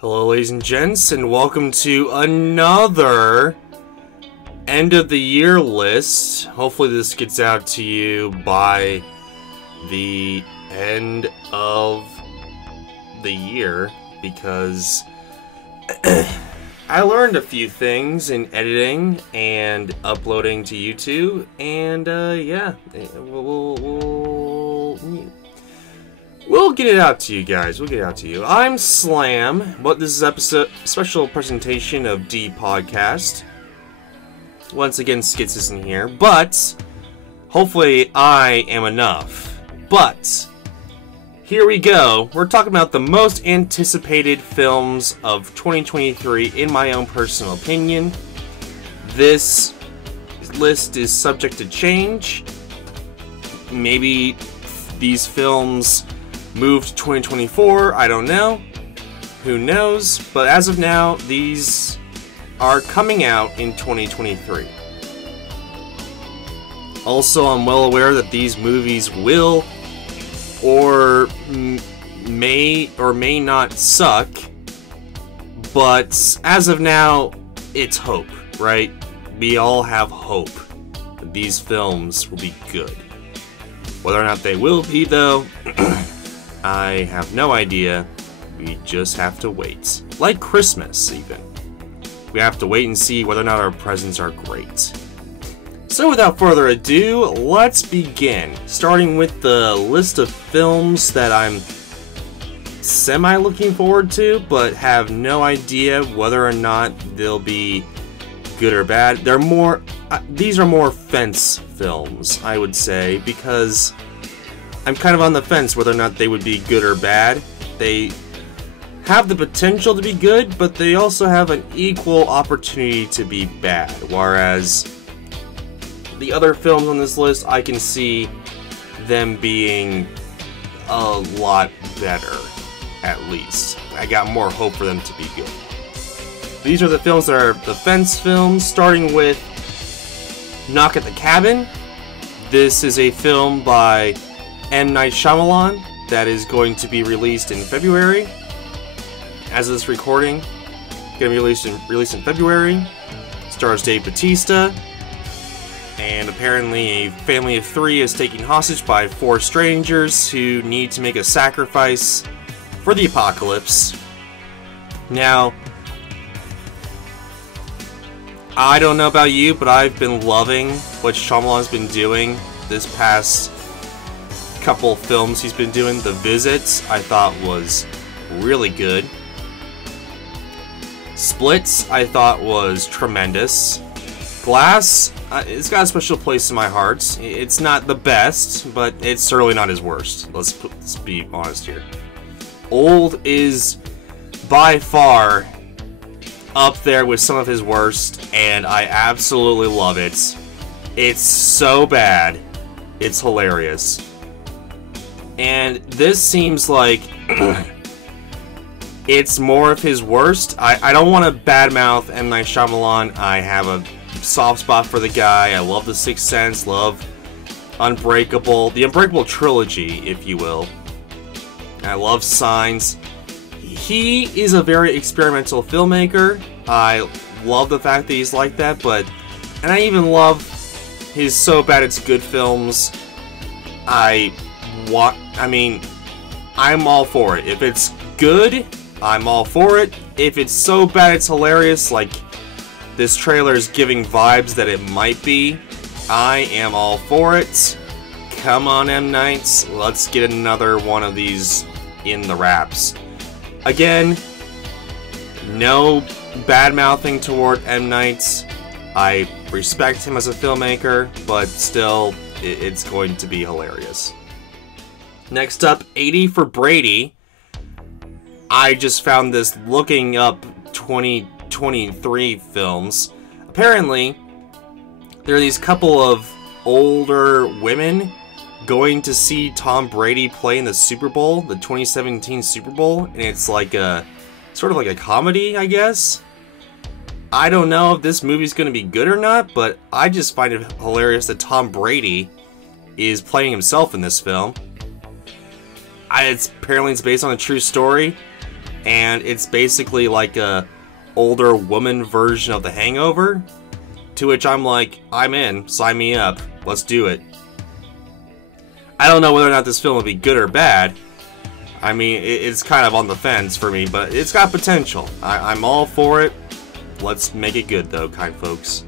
Hello ladies and gents, and welcome to another end of the year list. Hopefully this gets out to you by the end of the year, because I learned a few things in editing and uploading to YouTube, and yeah, we'll get it out to you guys. We'll get it out to you. I'm Slam, but this is special presentation of D Podcast. Once again, Skits isn't here, but hopefully I am enough. But here we go. We're talking about the most anticipated films of 2023 in my own personal opinion. This list is subject to change. Maybe these films moved to 2024, I don't know. Who knows? But as of now, these are coming out in 2023. Also, I'm well aware that these movies will or may not suck, but as of now, it's hope, right? We all have hope that these films will be good. Whether or not they will be, though, I have no idea. We just have to wait. Like Christmas, even. We have to wait and see whether or not our presents are great. So without further ado, let's begin. Starting with the list of films that I'm semi-looking forward to, but have no idea whether or not they'll be good or bad. These are more fence films, I would say, because I'm kind of on the fence whether or not they would be good or bad. They have the potential to be good, but they also have an equal opportunity to be bad. Whereas the other films on this list, I can see them being a lot better, at least. I got more hope for them to be good. These are the films that are the fence films, starting with Knock at the Cabin. This is a film by M. Night Shyamalan that is going to be released in February. As of this recording, going to be released in February. Stars Dave Bautista, and apparently a family of 3 is taken hostage by 4 strangers who need to make a sacrifice for the apocalypse. Now, I don't know about you, but I've been loving what Shyamalan's been doing this past couple films he's been doing. The Visit, I thought, was really good. Split, I thought, was tremendous. Glass, it's got a special place in my heart. It's not the best, but it's certainly not his worst. Let's be honest here. Old is by far up there with some of his worst, and I absolutely love it. It's so bad, it's hilarious. And this seems like it's more of his worst. I don't want to badmouth M. Night Shyamalan. I have a soft spot for the guy. I love The Sixth Sense, love Unbreakable, the Unbreakable trilogy, if you will. I love Signs. He is a very experimental filmmaker. I love the fact that he's like that, and I even love his So Bad It's Good films. I'm all for it. If it's good, I'm all for it. If it's so bad it's hilarious, like this trailer is giving vibes that it might be, I am all for it. Come on, M. Nights, let's get another one of these in the wraps. Again, no bad-mouthing toward M. Nights. I respect him as a filmmaker, but still, it's going to be hilarious. Next up, 80 for Brady. I just found this looking up 2023 films. Apparently, there are these couple of older women going to see Tom Brady play in the Super Bowl, the 2017 Super Bowl, and it's like sort of like a comedy, I guess. I don't know if this movie's going to be good or not, but I just find it hilarious that Tom Brady is playing himself in this film. Apparently it's based on a true story. and it's basically like a older woman version of The Hangover, to which I'm like, I'm in, sign me up, let's do it. I don't know whether or not this film will be good or bad. I mean, it's kind of on the fence for me, but it's got potential. I'm all for it. Let's make it good though, kind folks.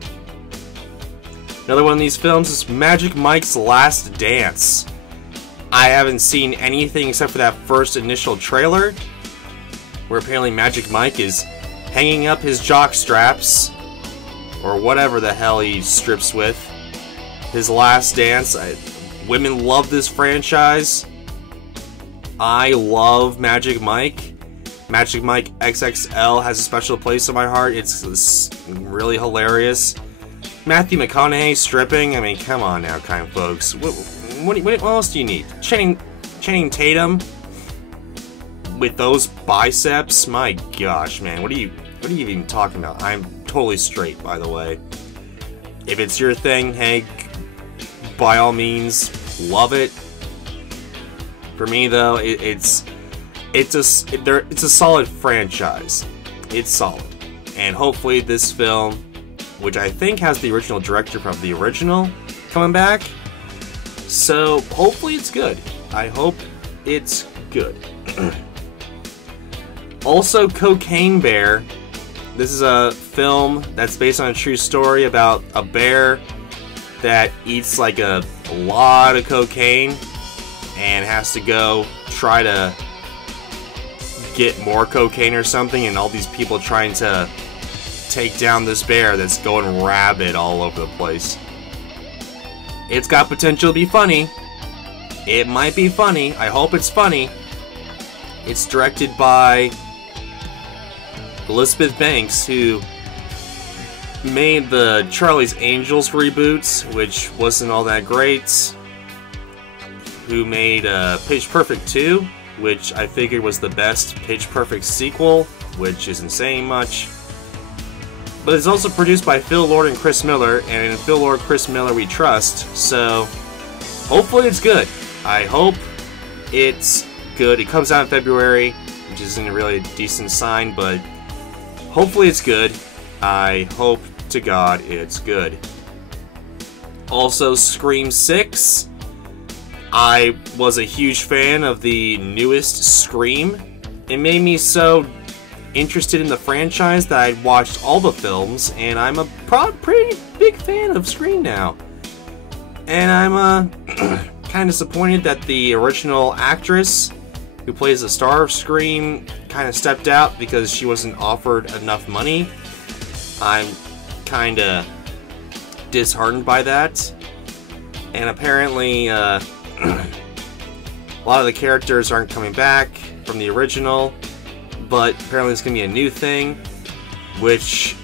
Another one of these films is Magic Mike's Last Dance. I haven't seen anything except for that first initial trailer, where apparently Magic Mike is hanging up his jock straps, or whatever the hell he strips with. His last dance. Women love this franchise. I love Magic Mike. Magic Mike XXL has a special place in my heart. It's really hilarious. Matthew McConaughey stripping. I mean, come on now, kind folks. What else do you need? Channing Tatum with those biceps. My gosh, man, what are you even talking about? I'm totally straight, by the way. If it's your thing, hey, by all means, love it. For me, though, it's a solid franchise. It's solid, and hopefully this film, which I think has the original director from the original coming back, so hopefully it's good. I hope it's good. Also, Cocaine Bear. This is a film that's based on a true story about a bear that eats like a lot of cocaine and has to go try to get more cocaine or something, and all these people trying to take down this bear that's going rabid all over the place. It's got potential to be funny. It might be funny. I hope it's funny. It's directed by Elizabeth Banks, who made the Charlie's Angels reboots, which wasn't all that great. Who made Pitch Perfect 2, which I figured was the best Pitch Perfect sequel, which isn't saying much. But it's also produced by Phil Lord and Chris Miller, and in Phil Lord, Chris Miller we trust, so hopefully it's good. I hope it's good. It comes out in February, which isn't really a decent sign, but hopefully it's good. I hope to God it's good. Also, Scream 6. I was a huge fan of the newest Scream. It made me so interested in the franchise that I watched all the films, and I'm a pretty big fan of Scream now. And I'm kind of disappointed that the original actress who plays the star of Scream kind of stepped out because she wasn't offered enough money. I'm kind of disheartened by that. And apparently, a lot of the characters aren't coming back from the original, but apparently it's going to be a new thing, which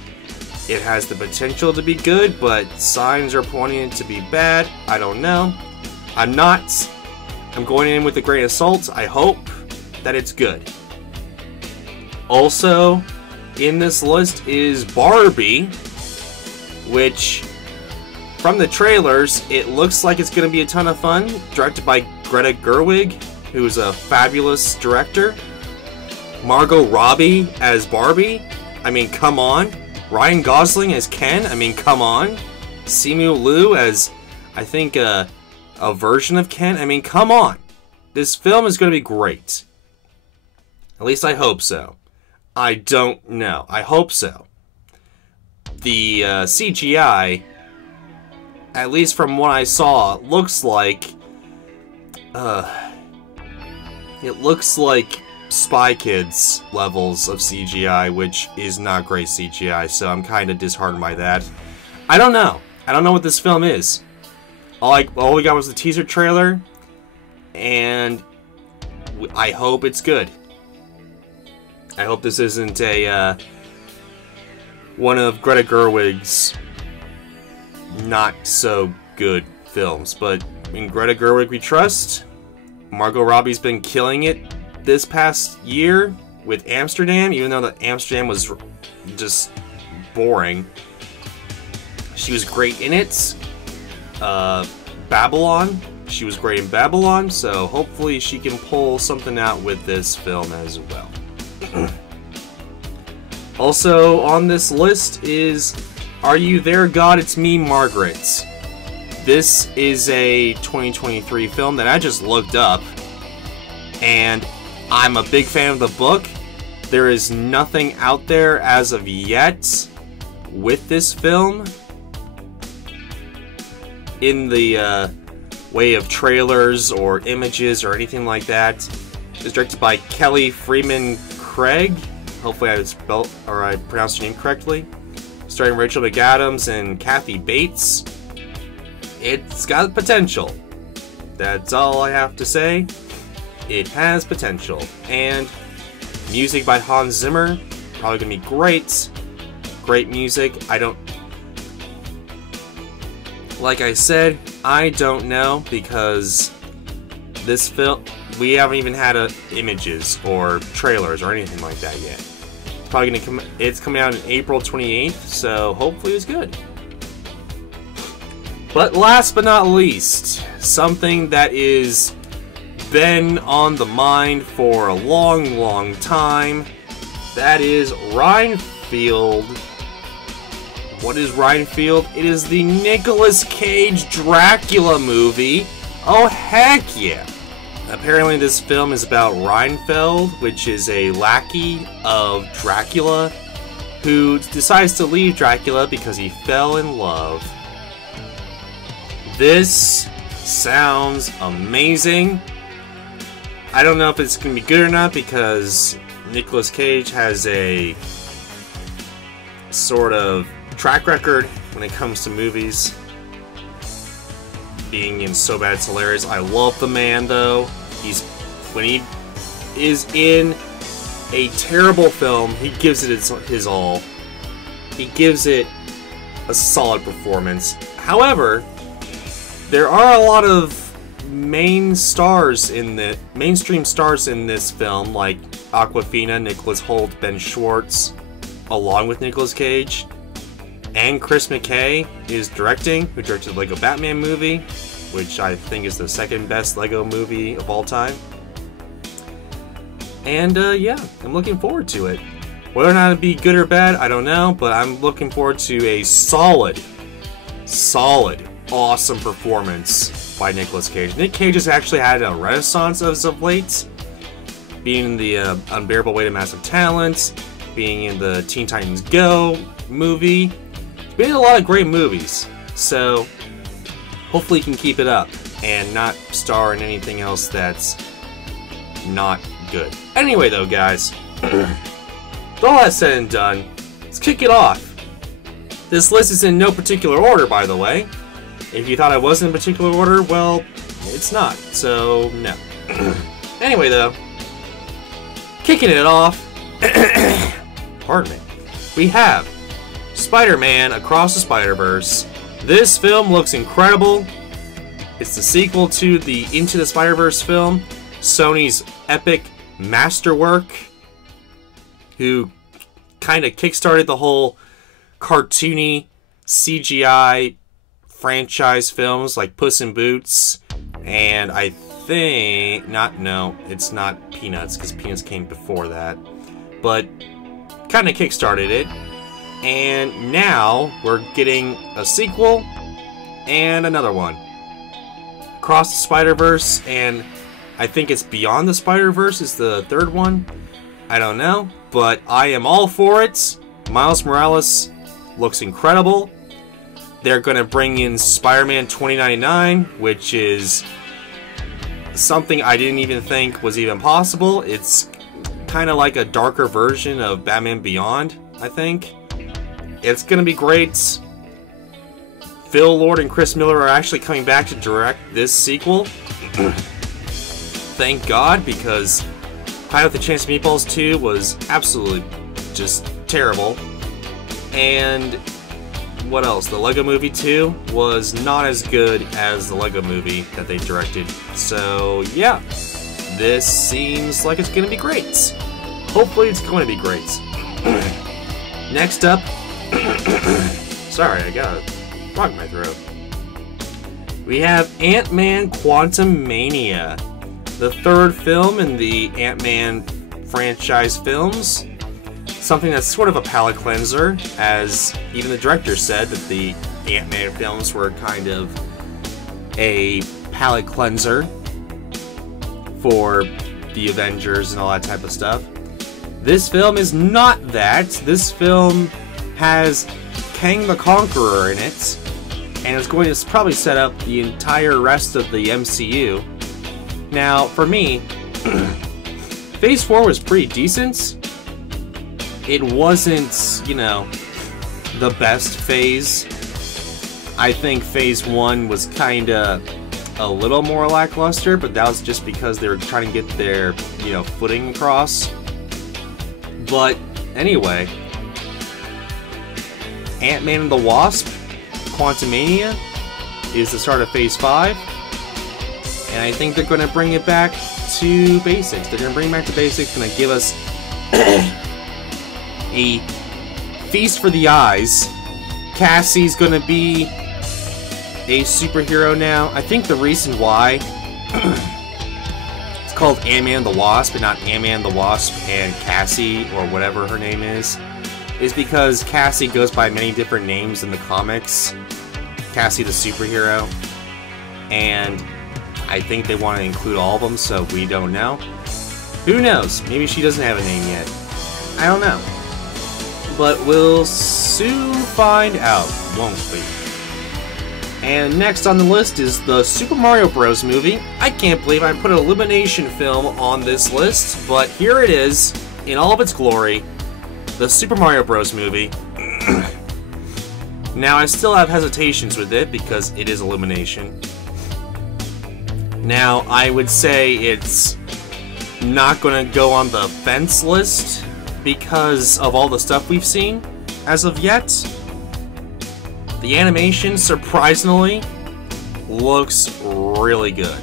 it has the potential to be good, but signs are pointing it to be bad. I don't know. I'm going in with a grain of salt. I hope that it's good. Also, in this list is Barbie, which, from the trailers, it looks like it's going to be a ton of fun. Directed by Greta Gerwig, who's a fabulous director. Margot Robbie as Barbie. I mean, come on. Ryan Gosling as Ken. I mean, come on. Simu Liu as, I think, a version of Ken. I mean, come on. This film is going to be great. At least I hope so. I don't know. I hope so. The CGI, at least from what I saw, looks like Spy Kids levels of CGI, which is not great CGI, so I'm kind of disheartened by that. I don't know. I don't know what this film is. All we got was the teaser trailer, and I hope it's good. I hope this isn't a one of Greta Gerwig's not so good films, but in Greta Gerwig we trust. Margot Robbie's been killing it this past year with Amsterdam, even though the Amsterdam was just boring. She was great in it. Babylon, she was great in Babylon, so hopefully she can pull something out with this film as well. Also on this list is Are You There, God? It's Me, Margaret. This is a 2023 film that I just looked up, and I'm a big fan of the book. There is nothing out there as of yet with this film in the way of trailers or images or anything like that. It's directed by Kelly Freeman Craig. Hopefully I pronounced your name correctly. Starring Rachel McAdams and Kathy Bates. It's got potential. That's all I have to say. It has potential. And music by Hans Zimmer. Probably gonna be great. Great music. Like I said, I don't know, because this film, we haven't even had images or trailers or anything like that yet. It's coming out in April 28th, so hopefully it's good. But last but not least, something that is been on the mind for a long, long time. That is Rhinefield. What is Rhinefield? It is the Nicolas Cage Dracula movie. Oh, heck yeah! Apparently this film is about Rhinefield, which is a lackey of Dracula, who decides to leave Dracula because he fell in love. This sounds amazing. I don't know if it's going to be good or not, because Nicolas Cage has a sort of track record when it comes to movies being in so bad it's hilarious. I love the man, though. When he is in a terrible film, he gives it his all. He gives it a solid performance. However, there are a lot of mainstream stars in this film, like Awkwafina, Nicholas Hoult, Ben Schwartz, along with Nicolas Cage. And Chris McKay is directing, who directed the Lego Batman movie, which I think is the second best Lego movie of all time. And yeah, I'm looking forward to it. Whether or not it'd be good or bad, I don't know, but I'm looking forward to a solid, awesome performance by Nicolas Cage. Nick Cage has actually had a renaissance as of late, being in the Unbearable Weight of Massive Talent, being in the Teen Titans Go movie. He's been in a lot of great movies, so hopefully he can keep it up and not star in anything else that's not good. Anyway though, guys, with all that said and done, let's kick it off. This list is in no particular order, by the way. If you thought I was in particular order, well, it's not, so no. Anyway though, kicking it off, pardon me, we have Spider-Man Across the Spider-Verse. This film looks incredible. It's the sequel to the Into the Spider-Verse film, Sony's epic masterwork, who kind of kickstarted the whole cartoony CGI franchise films like Puss in Boots, and I think it's not Peanuts, because Peanuts came before that, but kind of kickstarted it. And now we're getting a sequel and another one, Across the Spider-Verse, and I think it's Beyond the Spider-Verse is the third one. I don't know, but I am all for it. Miles Morales looks incredible. They're going to bring in Spider-Man 2099, which is something I didn't even think was even possible. It's kind of like a darker version of Batman Beyond, I think. It's going to be great. Phil Lord and Chris Miller are actually coming back to direct this sequel. Thank God, because Pie with the Chance of Meatballs 2 was absolutely just terrible. And what else? The Lego Movie 2 was not as good as the Lego Movie that they directed. So yeah, this seems like it's going to be great. Hopefully it's going to be great. Next up, sorry, I got a frog in my throat. We have Ant-Man Quantumania, the third film in the Ant-Man franchise films. Something that's sort of a palate cleanser, as even the director said that the Ant-Man films were kind of a palate cleanser for the Avengers and all that type of stuff. This film is not that. This film has Kang the Conqueror in it, and it's going to probably set up the entire rest of the MCU. Now, for me, Phase 4 was pretty decent. It wasn't, you know, the best phase. I think Phase 1 was kinda a little more lackluster, but that was just because they were trying to get their, you know, footing across. But anyway, Ant-Man and the Wasp, Quantumania, is the start of Phase 5. And I think they're going to bring it back to basics. They're going to bring it back to basics, going to give us a feast for the eyes. Cassie's going to be a superhero now. I think the reason why it's called Ant-Man and the Wasp and not Ant-Man and the Wasp and Cassie or whatever her name is because Cassie goes by many different names in the comics. Cassie the superhero. And I think they want to include all of them, so we don't know. Who knows? Maybe she doesn't have a name yet. I don't know. But we'll soon find out, won't we? And next on the list is the Super Mario Bros. Movie. I can't believe I put an Illumination film on this list, but here it is, in all of its glory, the Super Mario Bros. Movie. Now, I still have hesitations with it, because it is Illumination. Now, I would say it's not going to go on the fence list, because of all the stuff we've seen as of yet. The animation, surprisingly, looks really good.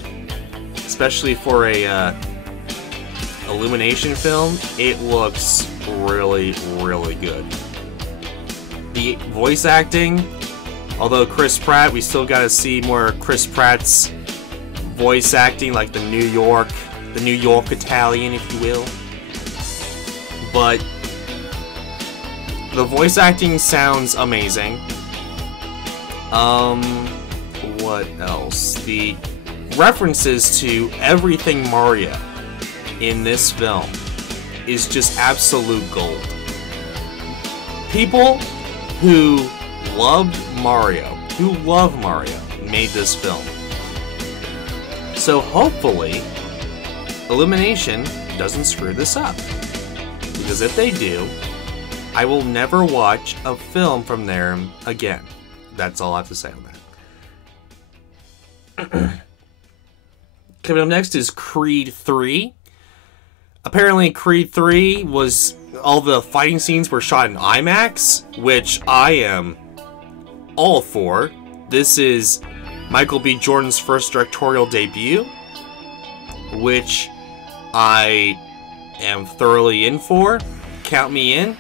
Especially for a Illumination film, it looks really, really good. The voice acting, although Chris Pratt, we still gotta see more Chris Pratt's voice acting, like the New York Italian, if you will. But the voice acting sounds amazing. What else? The references to everything Mario in this film is just absolute gold. People who love Mario, made this film. So hopefully, Illumination doesn't screw this up. Because if they do, I will never watch a film from them again. That's all I have to say on that. Coming up next is Creed 3. Apparently Creed 3 was... all the fighting scenes were shot in IMAX, which I am all for. This is Michael B. Jordan's first directorial debut, which I am thoroughly in for. Count me in.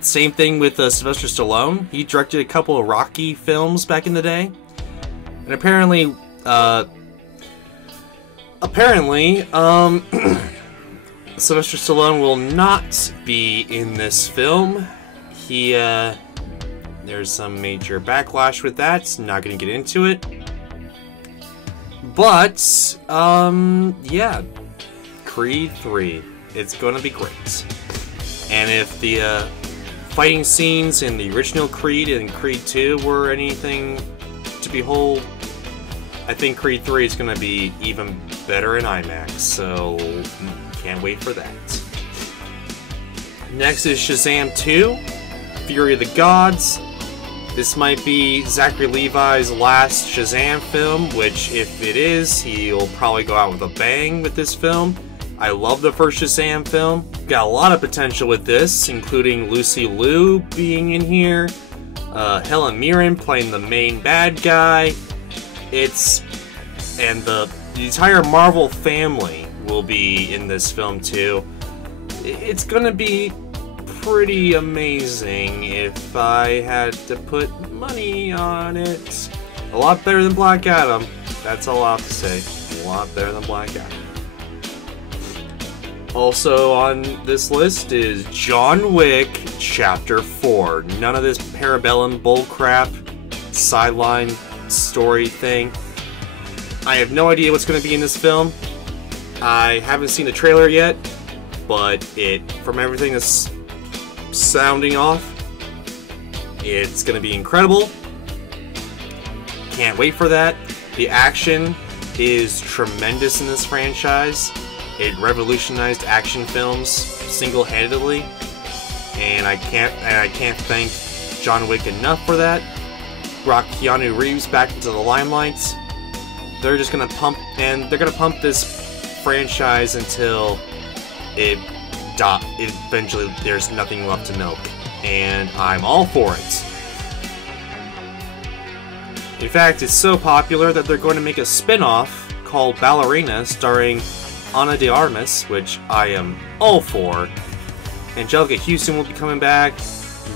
Same thing with Sylvester Stallone. He directed a couple of Rocky films back in the day. And apparently, Sylvester Stallone will not be in this film. There's some major backlash with that. Not gonna get into it. But, yeah. Creed 3. It's gonna be great. And if the fighting scenes in the original Creed and Creed 2 were anything to behold, I think Creed 3 is gonna be even better in IMAX, so can't wait for that. Next is Shazam 2, Fury of the Gods. This might be Zachary Levi's last Shazam film, which if it is, he'll probably go out with a bang with this film. I love the first Shazam film. Got a lot of potential with this, including Lucy Liu being in here, Helen Mirren playing the main bad guy. And the entire Marvel family will be in this film too. It's gonna be pretty amazing if I had to put money on it. A lot better than Black Adam. That's all I have to say. A lot better than Black Adam. Also on this list is John Wick Chapter 4. None of this parabellum bullcrap sideline story thing. I have no idea what's going to be in this film. I haven't seen the trailer yet, but from everything that's sounding off, it's going to be incredible. Can't wait for that. The action is tremendous in this franchise. It revolutionized action films single-handedly, and I can't thank John Wick enough for that. Brought Keanu Reeves back into the limelight. They're just gonna pump this franchise until eventually there's nothing left to milk, and I'm all for it. In fact, it's so popular that they're going to make a spin-off called Ballerina, starring Ana de Armas, which I am all for. Angelica Houston will be coming back.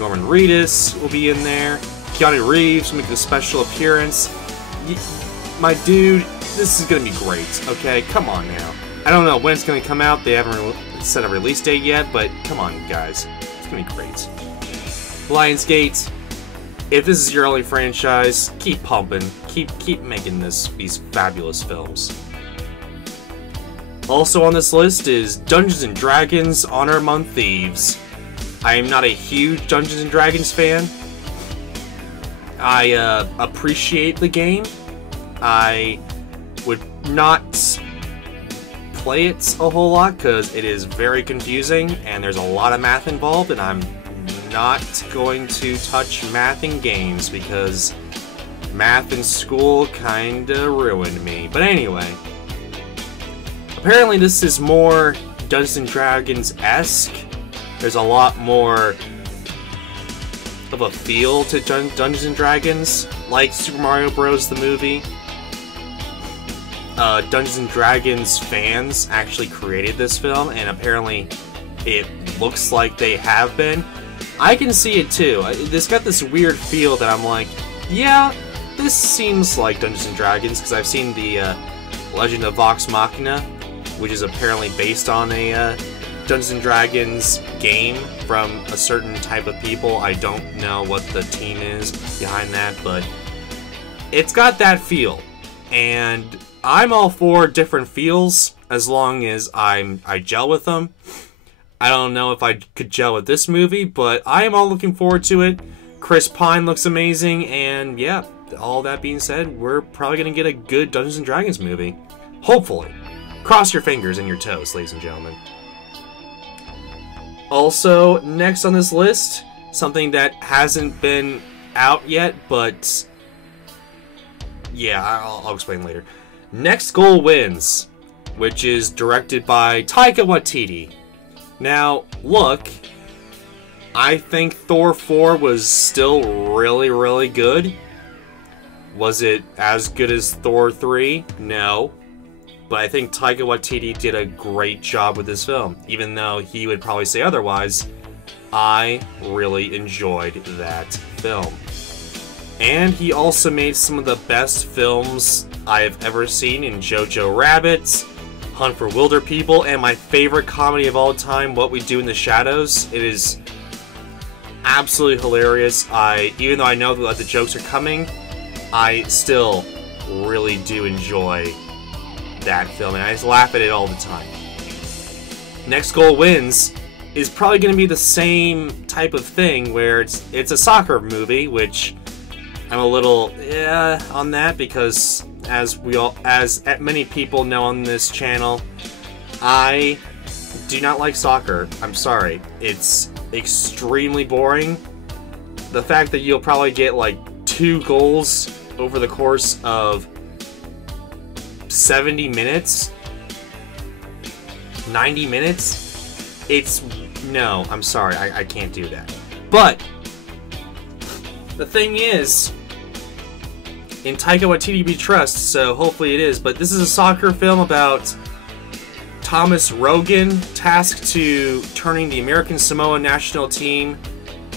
Norman Reedus will be in there. Keanu Reeves will make a special appearance. My dude, this is gonna be great, okay? Come on now. I don't know when it's gonna come out. They haven't set a release date yet, but come on, guys. It's gonna be great. Lionsgate, if this is your only franchise, keep pumping. Keep making these fabulous films. Also on this list is Dungeons & Dragons Honor Among Thieves. I am not a huge Dungeons & Dragons fan. I appreciate the game. I would not play it a whole lot because it is very confusing and there's a lot of math involved, and I'm not going to touch math in games because math in school kinda ruined me. But anyway, apparently this is more Dungeons & Dragons-esque. There's a lot more of a feel to Dungeons & Dragons, like Super Mario Bros. The movie. Dungeons & Dragons fans actually created this film, and apparently it looks like they have been. I can see it too. It's got this weird feel that I'm like, yeah, this seems like Dungeons & Dragons, because I've seen the Legend of Vox Machina, which is apparently based on a Dungeons & Dragons game from a certain type of people. I don't know what the team is behind that, but it's got that feel. And I'm all for different feels as long as I gel with them. I don't know if I could gel with this movie, but I am all looking forward to it. Chris Pine looks amazing, and yeah, all that being said, we're probably going to get a good Dungeons & Dragons movie. Hopefully. Cross your fingers and your toes, ladies and gentlemen. Also, next on this list, something that hasn't been out yet, but yeah, I'll explain later. Next Goal Wins, which is directed by Taika Waititi. Now, look, I think Thor 4 was still really, really good. Was it as good as Thor 3? No. But I think Taika Waititi did a great job with this film. Even though he would probably say otherwise, I really enjoyed that film. And he also made some of the best films I have ever seen in Jojo Rabbit, Hunt for Wilder People, and my favorite comedy of all time, What We Do in the Shadows. It is absolutely hilarious. Even though I know that the jokes are coming, I still really do enjoy that film, and I just laugh at it all the time. Next Goal Wins is probably going to be the same type of thing, where it's a soccer movie, which I'm a little on that, because as many people know on this channel, I do not like soccer. I'm sorry. It's extremely boring. The fact that you'll probably get like 2 goals over the course of 70 minutes, 90 minutes, no, I'm sorry, I can't do that. But the thing is, in Taika Waititi we trust, so hopefully it is, but this is a soccer film about Thomas Rogan, tasked to turning the American Samoa national team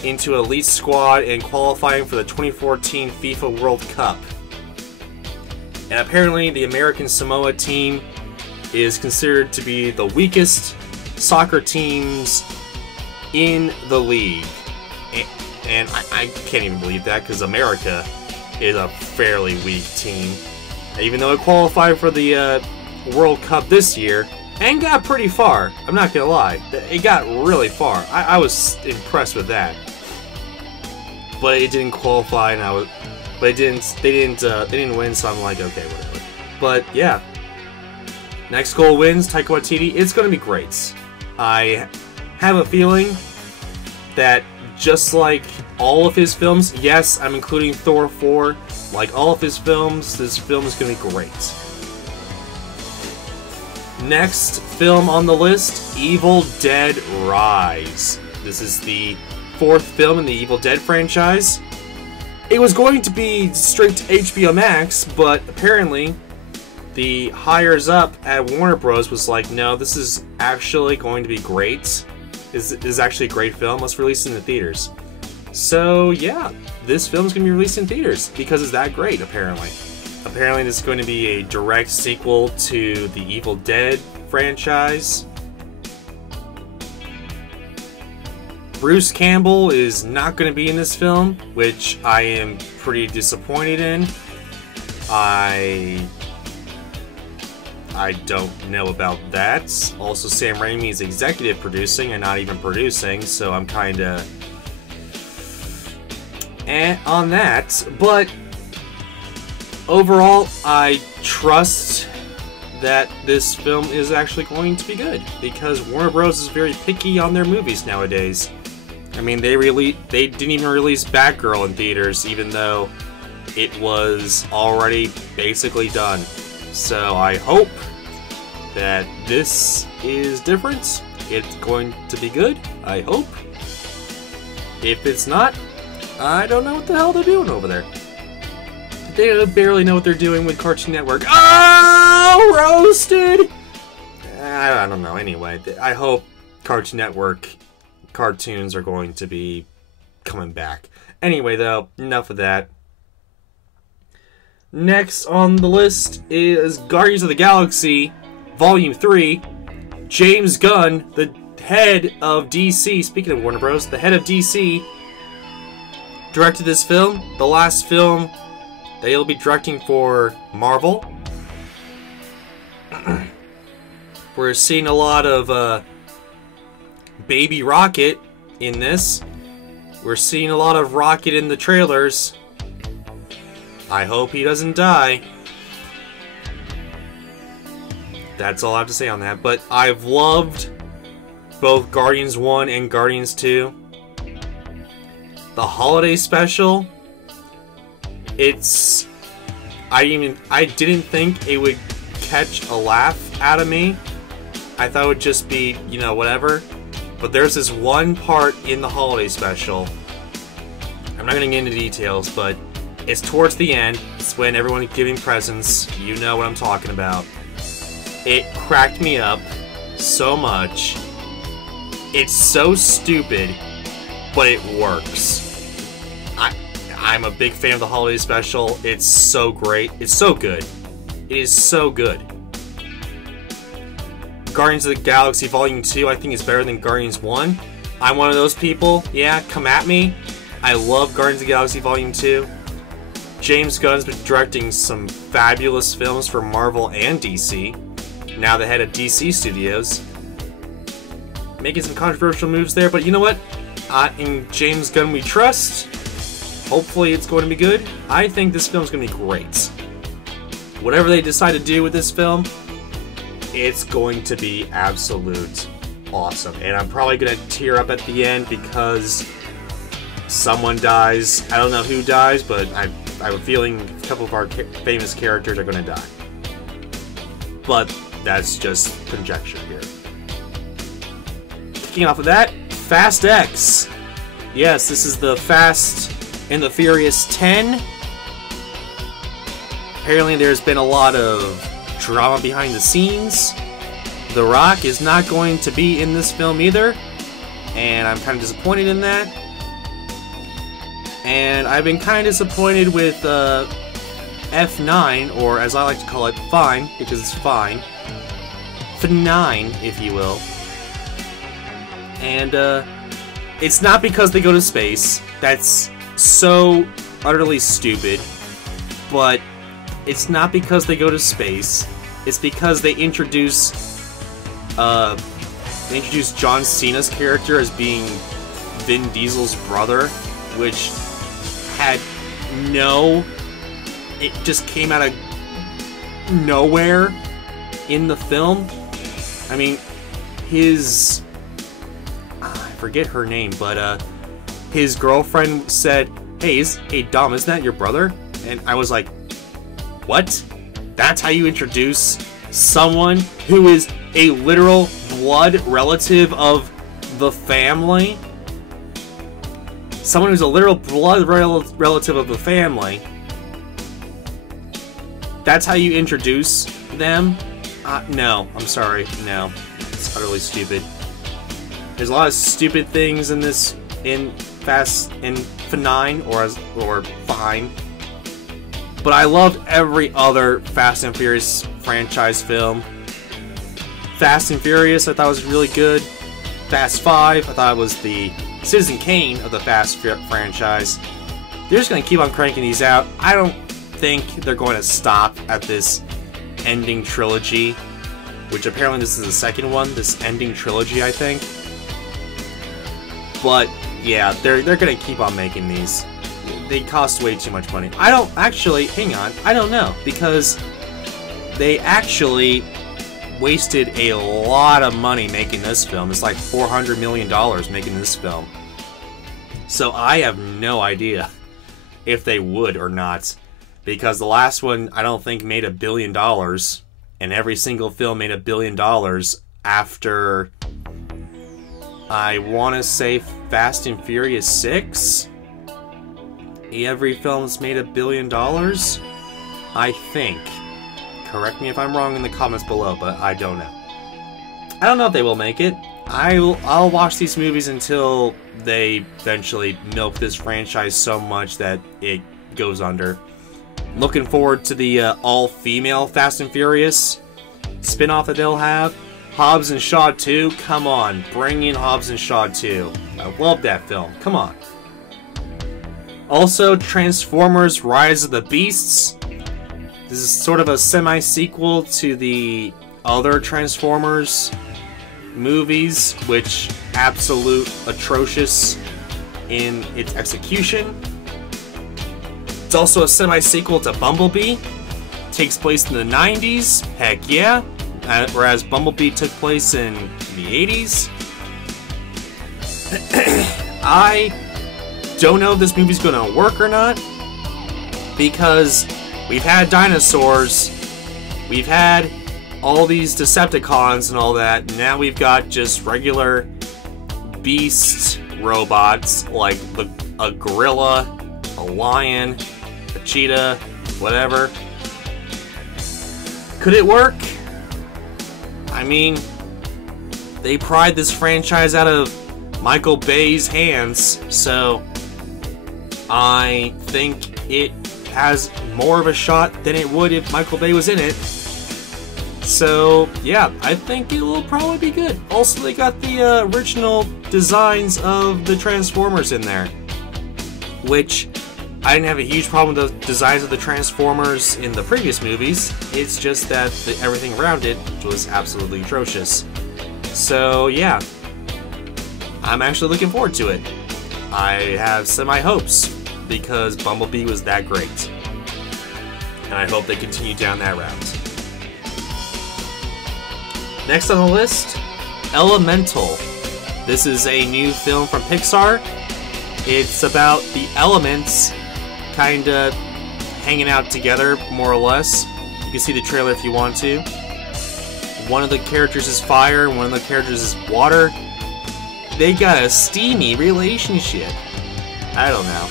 into an elite squad and qualifying for the 2014 FIFA World Cup. And apparently the American Samoa team is considered to be the weakest soccer teams in the league. And I can't even believe that, because America is a fairly weak team. Even though it qualified for the World Cup this year, and got pretty far. I'm not gonna lie, it got really far. I was impressed with that. But it didn't qualify, and they didn't win. So I'm like, okay, whatever. But yeah, next goal wins. Taika Waititi. It's gonna be great. I have a feeling that just like all of his films, yes, I'm including Thor 4. Like all of his films, this film is gonna be great. Next film on the list, Evil Dead Rise. This is the 4th film in the Evil Dead franchise. It was going to be straight to HBO Max, but apparently the hires up at Warner Bros. Was like, no, this is actually going to be great. This is actually a great film. Let's release it in the theaters. So yeah, this film is going to be released in theaters because it's that great, apparently. Apparently this is going to be a direct sequel to the Evil Dead franchise. Bruce Campbell is not going to be in this film, which I am pretty disappointed in. I don't know about that. Also, Sam Raimi is executive producing and not even producing, so I'm kinda on that. But overall, I trust that this film is actually going to be good, because Warner Bros. Is very picky on their movies nowadays. I mean, they didn't even release Batgirl in theaters, even though it was already basically done. So I hope that this is different. It's going to be good, I hope. If it's not, I don't know what the hell they're doing over there. They barely know what they're doing with Cartoon Network. Oh, roasted! I don't know. Anyway, I hope Cartoon Network cartoons are going to be coming back. Anyway, though, enough of that. Next on the list is Guardians of the Galaxy Volume 3. James Gunn, the head of DC, speaking of Warner Bros., the head of DC, directed this film, the last film that he'll be directing for Marvel. We're seeing a lot of Baby Rocket in this. We're seeing a lot of Rocket in the trailers. I hope he doesn't die. That's all I have to say on that. But I've loved both Guardians 1 and Guardians 2. The holiday special, I didn't think it would catch a laugh out of me. I thought it would just be, you know, whatever. But there's this one part in the holiday special. I'm not going to get into details, but it's towards the end. It's when everyone's giving presents. You know what I'm talking about. It cracked me up so much. It's so stupid, but it works. I'm a big fan of the holiday special. It's so great. It's so good. It is so good. Guardians of the Galaxy Volume 2 I think is better than Guardians 1. I'm one of those people. Yeah, come at me. I love Guardians of the Galaxy Volume 2. James Gunn's been directing some fabulous films for Marvel and DC. Now the head of DC Studios. Making some controversial moves there, but you know what? In James Gunn we trust. Hopefully it's going to be good. I think this film's going to be great. Whatever they decide to do with this film, it's going to be absolute awesome. And I'm probably going to tear up at the end because someone dies. I don't know who dies, but I have a feeling a couple of our famous characters are going to die. But that's just conjecture here. Kicking off of that, Fast X. Yes, this is the Fast and the Furious 10. Apparently there's been a lot of drama behind the scenes. The Rock is not going to be in this film either, and I'm kind of disappointed in that. And I've been kind of disappointed with F9, or as I like to call it, Fine, because it's fine. F9, if you will. And it's not because they go to space. That's so utterly stupid. But it's not because they go to space. It's because they introduce John Cena's character as being Vin Diesel's brother, which had it just came out of nowhere in the film. I mean, I forget her name, but his girlfriend said, hey Dom, isn't that your brother? And I was like, what? That's how you introduce someone who is a literal blood relative of the family? Someone who's a literal blood relative of the family. That's how you introduce them? No, I'm sorry, no. It's utterly stupid. There's a lot of stupid things in this, in Fast and Fine, or Fine. But I loved every other Fast and Furious franchise film. Fast and Furious I thought was really good. Fast 5 I thought was the Citizen Kane of the Fast franchise. They're just going to keep on cranking these out. I don't think they're going to stop at this ending trilogy, which apparently this is the second one, this ending trilogy, I think. But yeah, they're going to keep on making these. They cost way too much money. I don't actually, hang on, I don't know, because they actually wasted a lot of money making this film. It's like $400 million making this film. So I have no idea if they would or not, because the last one I don't think made $1 billion, and every single film made $1 billion after, I want to say, Fast and Furious 6. Every film's made $1 billion, I think. Correct me if I'm wrong in the comments below, but I don't know. I don't know if they will make it. I'll watch these movies until they eventually milk this franchise so much that it goes under. Looking forward to the all-female Fast and Furious spin-off that they'll have. Hobbs and Shaw 2, come on, bring in Hobbs and Shaw 2. I love that film, come on. Also, Transformers Rise of the Beasts. This is sort of a semi-sequel to the other Transformers movies, which absolute atrocious in its execution. It's also a semi-sequel to Bumblebee. Takes place in the 90s, heck yeah. Whereas Bumblebee took place in the 80s. I don't know if this movie's gonna work or not, because we've had dinosaurs, we've had all these Decepticons and all that, now we've got just regular beast robots, like a gorilla, a lion, a cheetah, whatever. Could it work? I mean, they pried this franchise out of Michael Bay's hands, so I think it has more of a shot than it would if Michael Bay was in it. So yeah, I think it will probably be good. Also, they got the original designs of the Transformers in there, which I didn't have a huge problem with the designs of the Transformers in the previous movies. It's just that everything around it was absolutely atrocious. So yeah, I'm actually looking forward to it. I have semi-hopes, because Bumblebee was that great. And I hope they continue down that route. Next on the list, Elemental. This is a new film from Pixar. It's about the elements kinda hanging out together, more or less. You can see the trailer if you want to. One of the characters is fire, and one of the characters is water. They got a steamy relationship. I don't know.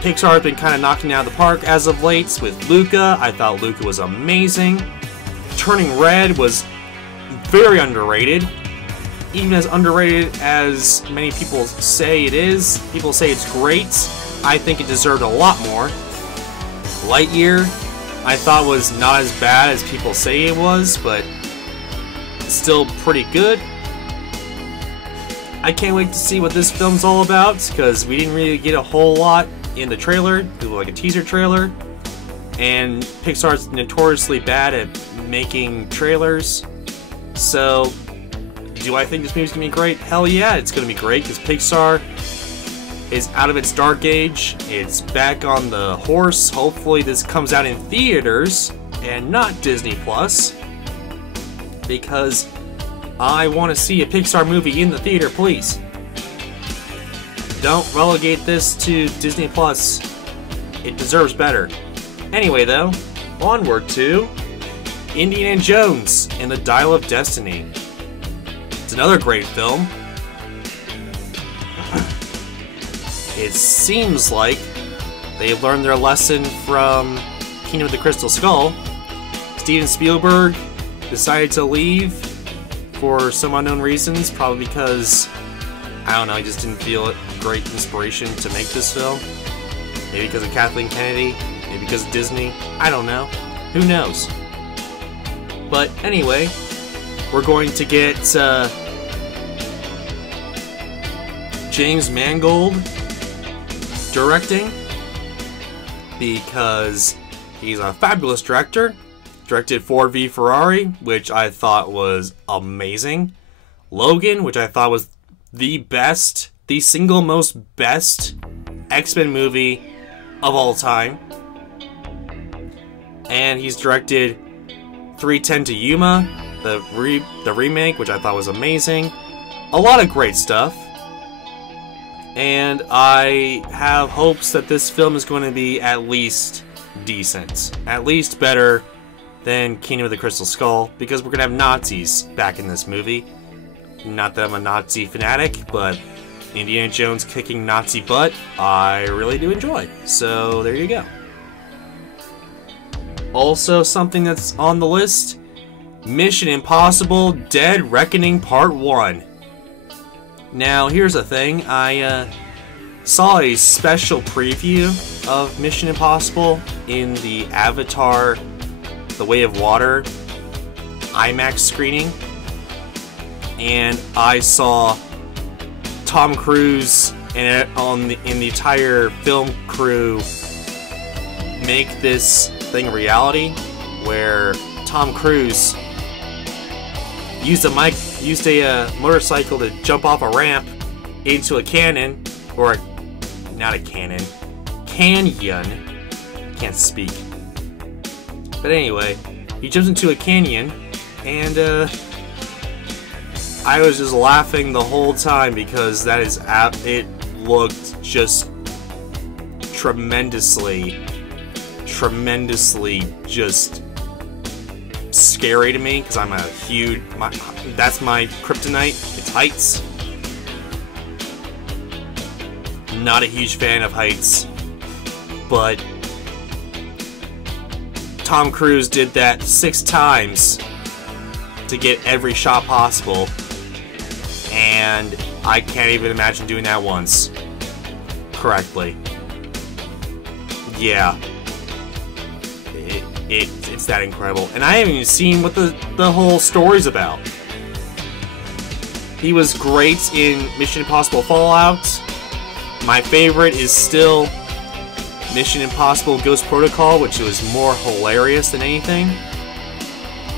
Pixar has been kind of knocking it out of the park as of late with Luca. I thought Luca was amazing. Turning Red was very underrated. Even as underrated as many people say it is. People say it's great. I think it deserved a lot more. Lightyear, I thought was not as bad as people say it was, but still pretty good. I can't wait to see what this film's all about, because we didn't really get a whole lot in the trailer. It was like a teaser trailer. And Pixar's notoriously bad at making trailers. So, do I think this movie's gonna be great? Hell yeah, it's gonna be great, because Pixar is out of its dark age. It's back on the horse. Hopefully this comes out in theaters and not Disney Plus, because I want to see a Pixar movie in the theater, please. Don't relegate this to Disney Plus. It deserves better. Anyway though, onward to Indiana Jones and the Dial of Destiny. It's another great film. It seems like they learned their lesson from Kingdom of the Crystal Skull. Steven Spielberg decided to leave for some unknown reasons, probably because, I don't know, he just didn't feel it great inspiration to make this film. Maybe because of Kathleen Kennedy, maybe because of Disney, I don't know. Who knows? But anyway, we're going to get James Mangold directing, because he's a fabulous director. Directed Ford v Ferrari, which I thought was amazing. Logan, which I thought was the single most best X-Men movie of all time. And he's directed 3:10 to Yuma, the remake, which I thought was amazing. A lot of great stuff. And I have hopes that this film is going to be at least decent. At least better than Kingdom of the Crystal Skull, because we're going to have Nazis back in this movie. Not that I'm a Nazi fanatic, but Indiana Jones kicking Nazi butt, I really do enjoy. So there you go. Also, something that's on the list, Mission Impossible Dead Reckoning Part 1. Now, here's the thing. I saw a special preview of Mission Impossible in the Avatar The Way of Water IMAX screening. And I saw Tom Cruise and in the entire film crew make this thing a reality, where Tom Cruise used a motorcycle to jump off a ramp into a canyon, or not a canyon, canyon. Can't speak. But anyway, he jumps into a canyon, and I was just laughing the whole time, because it looked just tremendously just scary to me, because I'm a huge, that's my kryptonite, it's heights. Not a huge fan of heights, but Tom Cruise did that 6 times to get every shot possible, and I can't even imagine doing that once correctly. Yeah. It's that incredible. And I haven't even seen what the whole story's about. He was great in Mission Impossible Fallout. My favorite is still Mission Impossible Ghost Protocol, which was more hilarious than anything.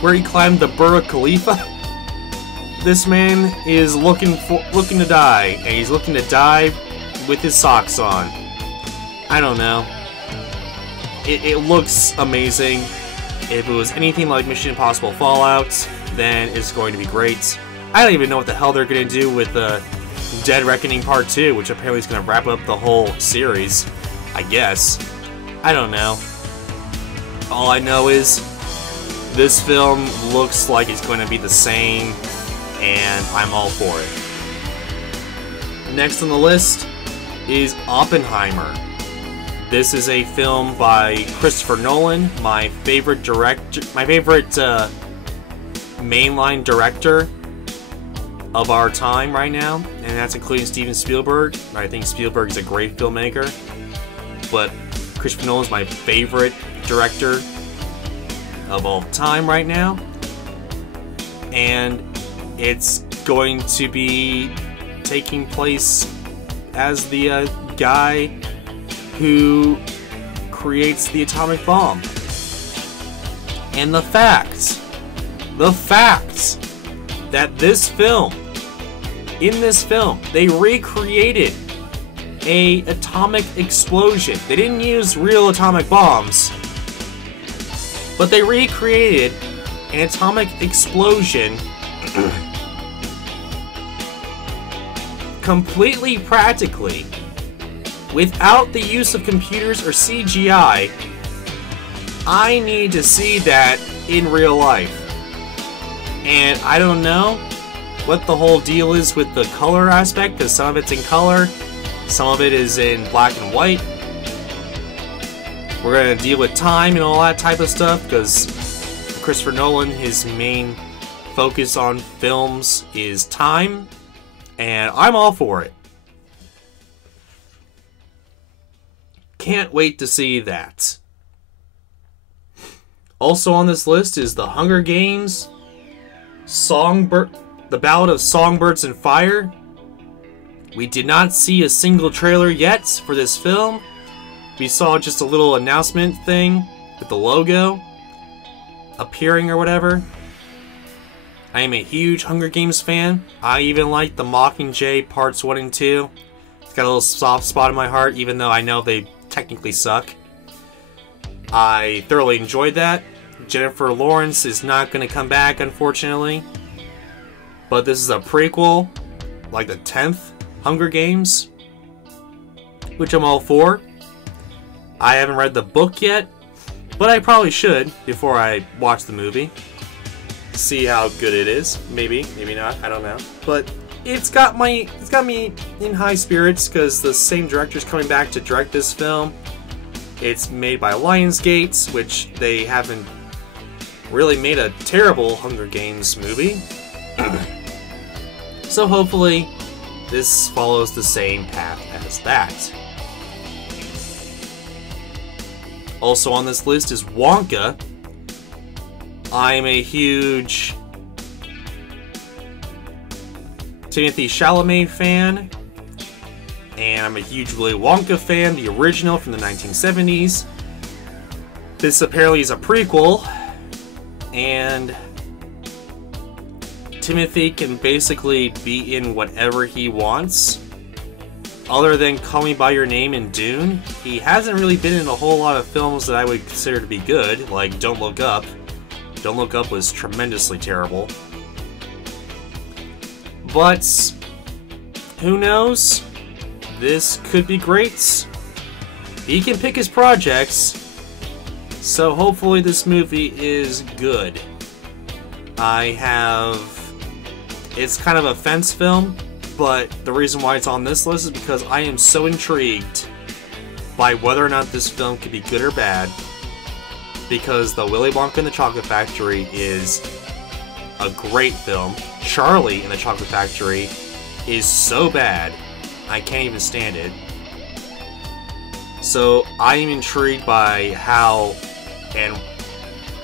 Where he climbed the Burj Khalifa. This man is looking to die, and he's looking to die with his socks on. I don't know. It looks amazing. If it was anything like Mission Impossible Fallout, then it's going to be great. I don't even know what the hell they're going to do with Dead Reckoning Part 2, which apparently is going to wrap up the whole series, I guess. I don't know. All I know is this film looks like it's going to be the same, and I'm all for it. Next on the list is Oppenheimer. This is a film by Christopher Nolan, my favorite mainline director of our time right now, and that's including Steven Spielberg. I think Spielberg is a great filmmaker, but Christopher Nolan is my favorite director of all time right now, and it's going to be taking place as the guy who creates the atomic bomb. And the fact that in this film, they recreated a atomic explosion. They didn't use real atomic bombs, but they recreated an atomic explosion completely practically, without the use of computers or CGI. I need to see that in real life. And I don't know what the whole deal is with the color aspect, because some of it's in color, some of it is in black and white. We're going to deal with time and all that type of stuff, because Christopher Nolan, his main focus on films is time, and I'm all for it. Can't wait to see that. Also on this list is The Hunger Games, The Ballad of Songbirds and Fire. We did not see a single trailer yet for this film. We saw just a little announcement thing with the logo appearing or whatever. I am a huge Hunger Games fan. I even like the Mockingjay Parts 1 and 2. It's got a little soft spot in my heart, even though I know they technically suck. I thoroughly enjoyed that. Jennifer Lawrence is not going to come back, unfortunately. But this is a prequel, like the 10th Hunger Games, which I'm all for. I haven't read the book yet, but I probably should before I watch the movie. See how good it is. Maybe, maybe not. I don't know. But it's got me in high spirits because the same director's coming back to direct this film. It's made by Lionsgate, which they haven't really made a terrible Hunger Games movie. So hopefully this follows the same path as that. Also on this list is Wonka. I'm a huge Timothée Chalamet fan, and I'm a huge Willy Wonka fan, the original from the 1970s. This apparently is a prequel, and Timothy can basically be in whatever he wants. Other than Call Me By Your Name and Dune, he hasn't really been in a whole lot of films that I would consider to be good, like Don't Look Up. Don't Look Up was tremendously terrible. But who knows? This could be great. He can pick his projects, so hopefully this movie is good. It's kind of a fence film, but the reason why it's on this list is because I am so intrigued by whether or not this film could be good or bad, because the Willy Wonka and the Chocolate Factory is a great film. Charlie and the Chocolate Factory is so bad, I can't even stand it. So I am intrigued by how and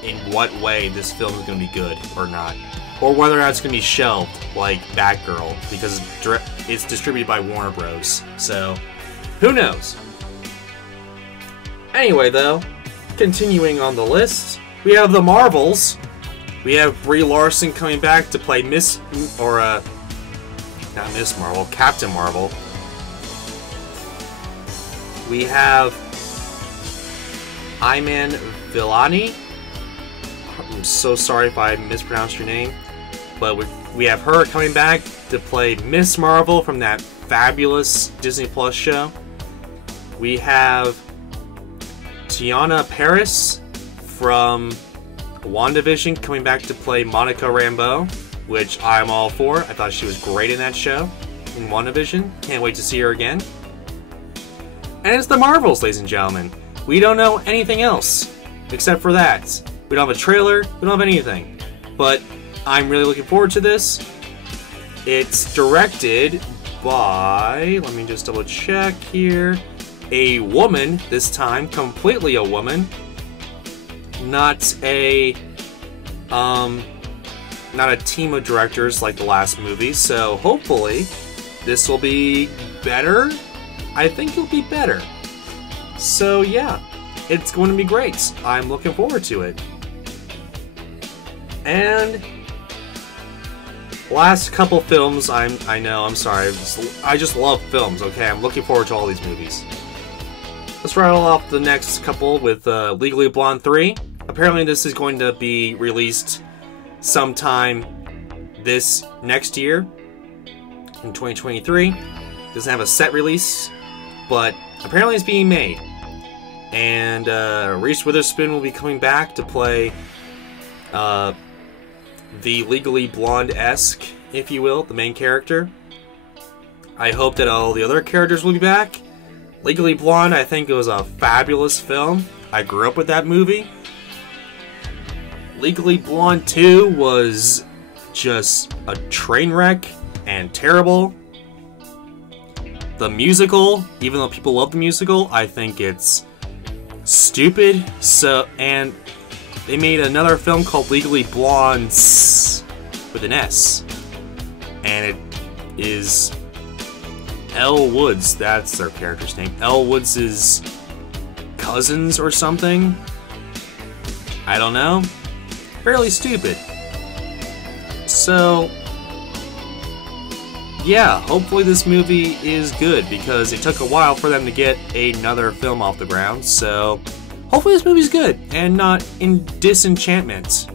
in what way this film is going to be good or not. Or whether or not it's going to be shelved, like Batgirl, because it's distributed by Warner Bros. So, who knows? Anyway, though, continuing on the list, we have the Marvels. We have Brie Larson coming back to play not Miss Marvel, Captain Marvel. We have Iman Vellani. I'm so sorry if I mispronounced your name. But we have her coming back to play Miss Marvel from that fabulous Disney Plus show. We have Tiana Paris from WandaVision coming back to play Monica Rambeau, which I'm all for. I thought she was great in that show, in WandaVision. Can't wait to see her again. And it's the Marvels, ladies and gentlemen. We don't know anything else except for that. We don't have a trailer, we don't have anything. But I'm really looking forward to this. It's directed by, let me just double check here, a woman this time, completely a woman. Not a team of directors like the last movie, so hopefully this will be better. I think it'll be better. So yeah, it's going to be great. I'm looking forward to it. And last couple films, I know, I'm sorry. I just love films, okay? I'm looking forward to all these movies. Let's rattle off the next couple with Legally Blonde 3. Apparently this is going to be released sometime this next year, in 2023. Doesn't have a set release, but apparently it's being made. And Reese Witherspoon will be coming back to play the Legally Blonde-esque, if you will, the main character. I hope that all the other characters will be back. Legally Blonde, I think it was a fabulous film. I grew up with that movie. Legally Blonde 2 was just a train wreck and terrible. The musical, even though people love the musical, I think it's stupid. And they made another film called Legally Blondes with an S. And it is Elle Woods, that's their character's name. Elle Woods' cousins or something? I don't know. Fairly stupid. So, yeah, hopefully this movie is good, because it took a while for them to get another film off the ground, so hopefully this movie's good, and not in disenchantment.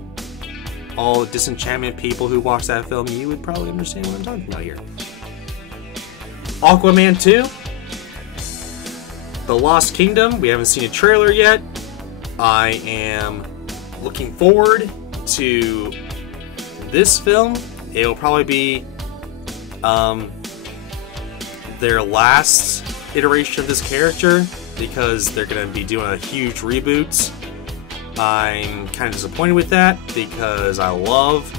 All the disenchantment people who watch that film, you would probably understand what I'm talking about here. AQUAMAN 2. The Lost Kingdom. We haven't seen a trailer yet. I am looking forward to this film. It will probably be their last iteration of this character, because they're going to be doing a huge reboot. I'm kind of disappointed with that, because I love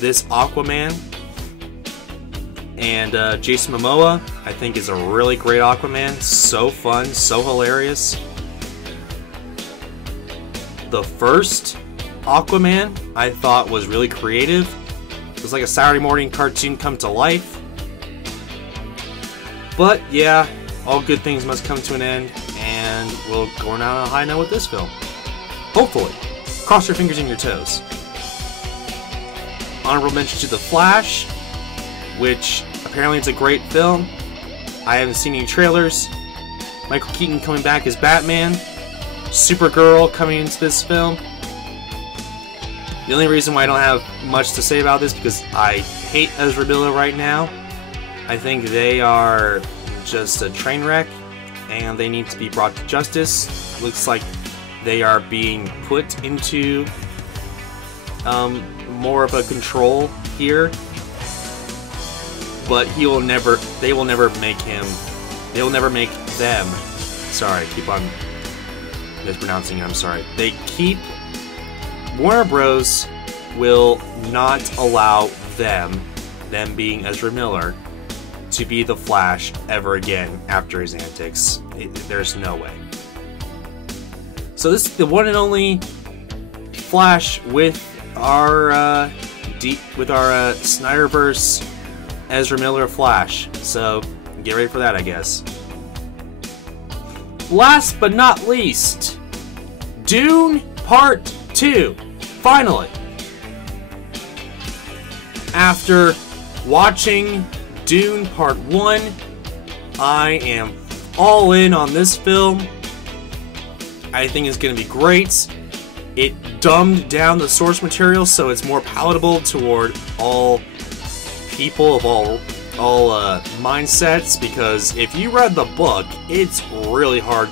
this Aquaman. And Jason Momoa, I think, is a really great Aquaman. So fun, so hilarious. The first Aquaman, I thought, was really creative. It was like a Saturday morning cartoon come to life. But yeah, all good things must come to an end, and we'll go on a high note with this film. Hopefully. Cross your fingers and your toes. Honorable mention to The Flash, which apparently it's a great film. I haven't seen any trailers. Michael Keaton coming back as Batman. Supergirl coming into this film. The only reason why I don't have much to say about this, because I hate Ezra Miller right now. I think they are just a train wreck, and they need to be brought to justice. Looks like they are being put into more of a control here. But they will never make them, sorry, I keep on mispronouncing it, I'm sorry. Warner Bros. Will not allow them being Ezra Miller, to be the Flash ever again after his antics. There's no way. So this is the one and only Flash with our Snyderverse Ezra Miller Flash. So get ready for that, I guess. Last but not least, Dune Part 2. Finally. After watching Dune Part 1, I am all in on this film. I think it's going to be great. It dumbed down the source material so it's more palatable toward all people of all mindsets, because if you read the book, it's really hard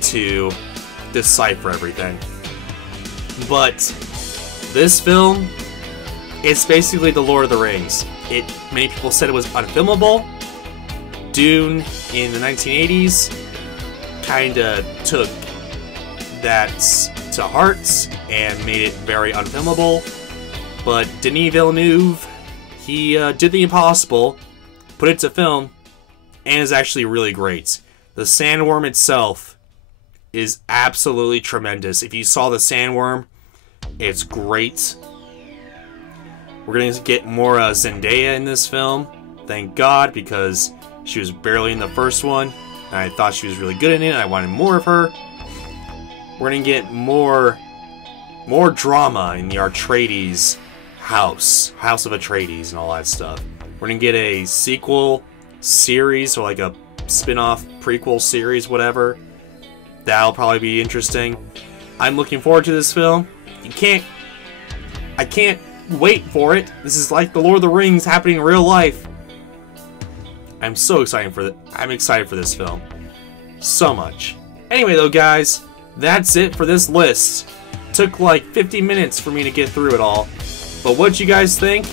to decipher everything. But this film, it's basically the Lord of the Rings. Many people said it was unfilmable. Dune in the 1980s kinda took that to heart and made it very unfilmable. But Denis Villeneuve, he did the impossible, put it to film, and is actually really great. The sandworm itself is absolutely tremendous. If you saw the sandworm, it's great. We're gonna get more Zendaya in this film. Thank God, because she was barely in the first one, and I thought she was really good in it, and I wanted more of her. We're gonna get more drama in the Atreides House of Atreides and all that stuff. We're gonna get a sequel series, or like a spin-off prequel series, whatever. That'll probably be interesting. I'm looking forward to this film. I can't wait for it. This is like the Lord of the Rings happening in real life. I'm so excited for I'm excited for this film. So much. Anyway though, guys, that's it for this list. Took like 50 minutes for me to get through it all. But what'd you guys think?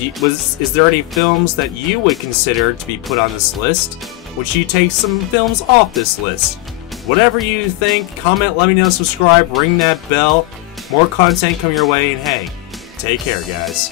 Is there any films that you would consider to be put on this list? Would you take some films off this list? Whatever you think, comment, let me know, subscribe, ring that bell. More content coming your way, and hey, take care, guys.